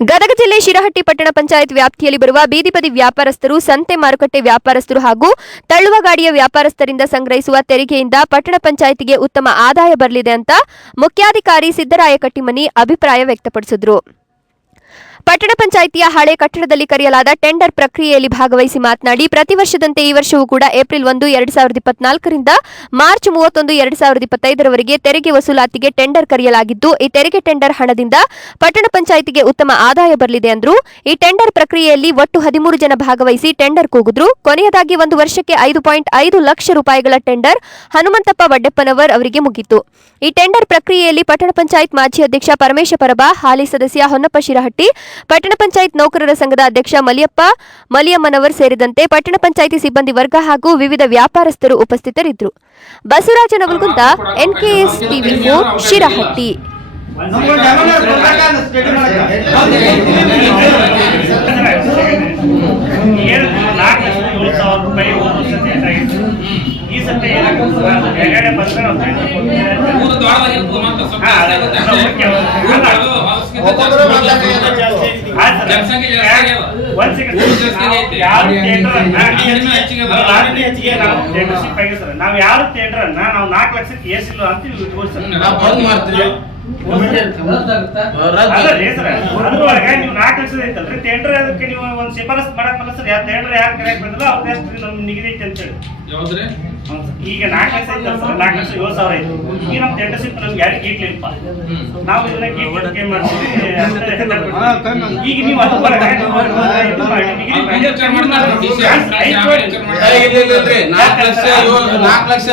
ಗದಗ ಜಿಲ್ಲೆ ಶಿರಹಟ್ಟಿ ಪಟ್ಟಣ ಪಂಚಾಯತ್ ವ್ಯಾಪ್ತಿಯಲ್ಲಿ ಬರುವ ಬೀದಿ ಬದಿ ವ್ಯಾಪಾರಸ್ಥರು, ಸಂತೆ ಮಾರುಕಟ್ಟೆ ವ್ಯಾಪಾರಸ್ಥರು ಹಾಗೂ ತಳ್ಳುವ ಗಾಡಿಯ ವ್ಯಾಪಾರಸ್ಥರಿಂದ ಸಂಗ್ರಹಿಸುವ ತೆರಿಗೆಯಿಂದ ಪಟ್ಟಣ ಪಂಚಾಯತ್ಗೆ ಉತ್ತಮ ಆದಾಯ ಬರಲಿದೆ ಅಂತ ಮುಖ್ಯಾಧಿಕಾರಿ ಸಿದ್ದರಾಯ ಕಟ್ಟಿಮನಿ ಅಭಿಪ್ರಾಯ ವ್ಯಕ್ತಪಡಿಸಿದರು. ಪಟ್ಟಣ ಪಂಚಾಯಿತಿಯ ಹಳೆ ಕಟ್ಟಡದಲ್ಲಿ ಕರೆಯಲಾದ ಟೆಂಡರ್ ಪ್ರಕ್ರಿಯೆಯಲ್ಲಿ ಭಾಗವಹಿಸಿ ಮಾತನಾಡಿ, ಪ್ರತಿ ವರ್ಷದಂತೆ ಈ ವರ್ಷವೂ ಕೂಡ ಏಪ್ರಿಲ್ ಒಂದು, ಎರಡ್ ಸಾವಿರದ ಇಪ್ಪತ್ನಾಲ್ಕರಿಂದ ಮಾರ್ಚ್ ಮೂವತ್ತೊಂದು, ಎರಡ್ ಸಾವಿರದ ಇಪ್ಪತ್ತೈದರವರೆಗೆ ತೆರಿಗೆ ವಸೂಲಾತಿಗೆ ಟೆಂಡರ್ ಕರೆಯಲಾಗಿದ್ದು, ಈ ತೆರಿಗೆ ಟೆಂಡರ್ ಹಣದಿಂದ ಪಟ್ಟಣ ಪಂಚಾಯಿತಿಗೆ ಉತ್ತಮ ಆದಾಯ ಬರಲಿದೆ ಅಂದ್ರು. ಈ ಟೆಂಡರ್ ಪ್ರಕ್ರಿಯೆಯಲ್ಲಿ ಒಟ್ಟು ಹದಿಮೂರು ಜನ ಭಾಗವಹಿಸಿ ಟೆಂಡರ್ ಕೂಗಿದ್ರು. ಕೊನೆಯದಾಗಿ ಒಂದು ವರ್ಷಕ್ಕೆ ಐದು ಪಾಯಿಂಟ್ ಐದು ಲಕ್ಷ ರೂಪಾಯಿಗಳ ಟೆಂಡರ್ ಹನುಮಂತಪ್ಪ ವಡ್ಡೆಪ್ಪನವರ್ ಅವರಿಗೆ ಮುಗಿತು. ಈ ಟೆಂಡರ್ ಪ್ರಕ್ರಿಯೆಯಲ್ಲಿ ಪಟ್ಟಣ ಪಂಚಾಯತ್ ಮಾಜಿ ಅಧ್ಯಕ್ಷ ಪರಮೇಶ ಪರಬ, ಹಾಲಿ ಸದಸ್ಯ ಹೊನ್ನಪ್ಪ ಶಿರಹಟ್ಟಿ ಪಟ್ಟಣ ಪಂಚಾಯತ್ ನೌಕರರ ಸಂಘದ ಅಧ್ಯಕ್ಷ ಮಲಿಯಪ್ಪ ಮಲಿಯಮ್ಮನವರ್ ಸೇರಿದಂತೆ ಪಟ್ಟಣ ಪಂಚಾಯಿತಿ ಸಿಬ್ಬಂದಿ ವರ್ಗ ಹಾಗೂ ವಿವಿಧ ವ್ಯಾಪಾರಸ್ಥರು ಉಪಸ್ಥಿತರಿದ್ದರು. Basavaraj Navalgunda NKS TV four Shirahatti. ಈ ನಾವು. ಯಾರು ಟೆಂಡರ್ ಅನ್ನ. ನಾವು ನಾಲ್ಕು ಲಕ್ಷಕ್ಕೆ ಏಸಿಲ್ಲ ಅಂತ ಇಟ್ಕೊಳ್ರಿ ಸರ್. ನಾವು ಬಂದ್ ಮಾಡ್ತೀವಿ. ಅಲ್ಲ ರೀ ಸರ್, ಅದ್ರೊಳಗೆ ನೀವು ನಾಲ್ಕು ಲಕ್ಷದ ಐತಲ್ರಿ? ಟೆಂಡರ್ ಅದಕ್ಕೆ ನೀವು ಒಂದು ಶಿಫಾರಸ್ ಮಾಡಕ್ ಮನಸ್ಸು ಸರ್. ಯಾವ ಟೆಂಡರ್ ಯಾರು ಕರೆಯಕ್ ಬಂದಿಲ್ಲ ಅವ್ರ ನಿಗದಿ ಐತೆ ಅಂತ ಹೇಳಿ. ಈಗ ನಾಲ್ಕು ಲಕ್ಷ ಐತೆ ಸರ್ ನಾಲ್ಕು ಲಕ್ಷ ಏಳು ಸಾವಿರ ಐತೆ ಈಗ ನಮ್ಮ ಟೆಂಡರ್ಶಿಪ್ ನಮ್ಗೆ ಯಾರಿಗೆ ಗೀಟ್ಲಿಲ್ಲಪ್ಪ ನಾವು ಇದನ್ನ ಗೀಟ್ ಏನ್ ಮಾಡ್ತೀವಿ ಈಗ ನೀವು ಅದು. ನಾಲ್ಕ್ ಲಕ್ಷ ನಾಲ್ಕು ಲಕ್ಷ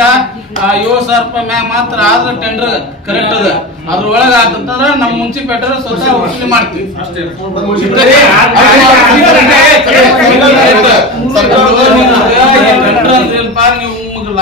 ಆ, ಏಳು ಸಾವಿರ ರೂಪಾಯಿ ಮ್ಯಾಗ ಮಾತ್ರ ಆದ್ರೆ ಟೆಂಡರ್ ಕರೆಕ್ಟ್ ಅದ ಅದ್ರೊಳಗ ಆತಂತಂದ್ರ ನಮ್ ಮುನ್ಸಿಪೇಟರ್ ಸ್ವತಃ ವಸೂಲಿ ಮಾಡ್ತೀವಿ ಅಷ್ಟೇ ಇದ್ದರೆ ಅದು ಟೆಂಡರ್ ಅಂದ್ರೆ ಏನಪ್ಪ, ನೀವು ನಿಮ್ಗೆ